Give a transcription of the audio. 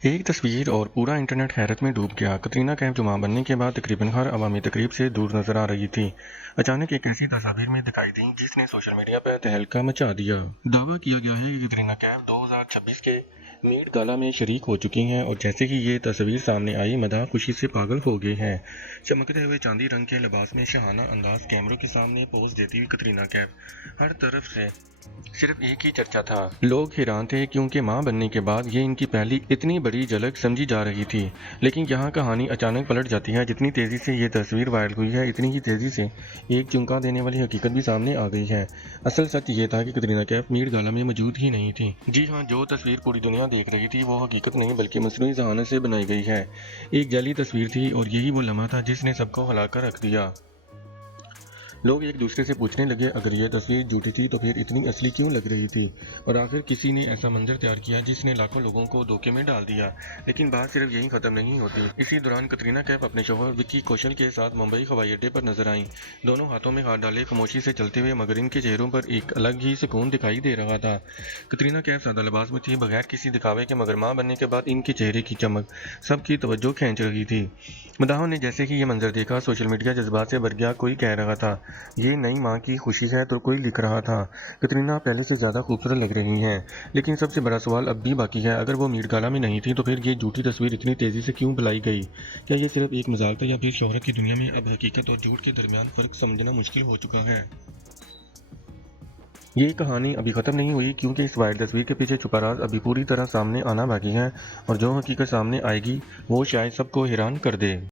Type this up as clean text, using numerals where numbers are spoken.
एक तस्वीर और पूरा इंटरनेट हैरत में डूब गया। कतरीना कैफ जुमा बनने के बाद तकरीबन हर अवामी तकरीब से दूर नजर आ रही थी। अचानक एक ऐसी तस्वीर में दिखाई दी जिसने सोशल मीडिया पर तहलका मचा दिया। दावा किया गया है कि कतरीना कैफ 2026 के मेट गाला में शरीक हो चुकी हैं और जैसे ही ये तस्वीर सामने आई मदाह खुशी से पागल हो गए हैं। चमकते हुए चांदी रंग के लिबास में शहाना अंदाज कैमरों के सामने पोज देती हुई कतरीना कैफ हर तरफ से सिर्फ एक ही चर्चा था। लोग हैरान थे क्योंकि मां बनने के बाद ये इनकी पहली इतनी बड़ी झलक समझी जा रही थी। लेकिन यहाँ कहानी अचानक पलट जाती है। जितनी तेजी से ये तस्वीर वायरल हुई है इतनी ही तेजी से एक चौंका देने वाली हकीकत भी सामने आ गई है। असल सच ये था कि कतरीना कैफ मेट गाला में मौजूद ही नहीं थी। जी हाँ, जो तस्वीर पूरी दुनिया देख रही थी वो हकीकत नहीं बल्कि मसनूई जहानत से बनाई गई है। एक जाली तस्वीर थी और यही वो लम्हा था जिसने सबको हिलाकर रख दिया। लोग एक दूसरे से पूछने लगे, अगर ये तस्वीर झूठी थी तो फिर इतनी असली क्यों लग रही थी। और आखिर किसी ने ऐसा मंजर तैयार किया जिसने लाखों लोगों को धोखे में डाल दिया। लेकिन बात सिर्फ यही खत्म नहीं होती। इसी दौरान कतरीना कैफ अपने शौहर विक्की कौशल के साथ मुंबई हवाई अड्डे पर नजर आईं। दोनों हाथों में हाथ डाले खामोशी से चलते हुए, मगर इनके चेहरों पर एक अलग ही सुकून दिखाई दे रहा था। कतरीना कैफ सादा लिबास में थी, बगैर किसी दिखावे के, मगर मां बनने के बाद इनके चेहरे की चमक सबकी तवज्जो खींच रही थी। मदाहों ने जैसे ही ये मंजर देखा, सोशल मीडिया जज्बात से भर गया। कोई कह रहा था ये नई मां की खुशी है तो कोई लिख रहा था कतरीना पहले से ज़्यादा खूबसूरत लग रही हैं। लेकिन सबसे बड़ा सवाल अब भी बाकी है, अगर वो मीट गाला में नहीं थी तो फिर ये झूठी तस्वीर इतनी तेज़ी से क्यों फैलाई गई। क्या ये सिर्फ एक मजाक था या फिर शोहरत की दुनिया में अब हकीकत और झूठ के दरमियान फ़र्क समझना मुश्किल हो चुका है। ये कहानी अभी ख़त्म नहीं हुई क्योंकि इस वायरल तस्वीर के पीछे छुपा राज अभी पूरी तरह सामने आना बाकी है। और जो हकीकत सामने आएगी वो शायद सबको हैरान कर दे।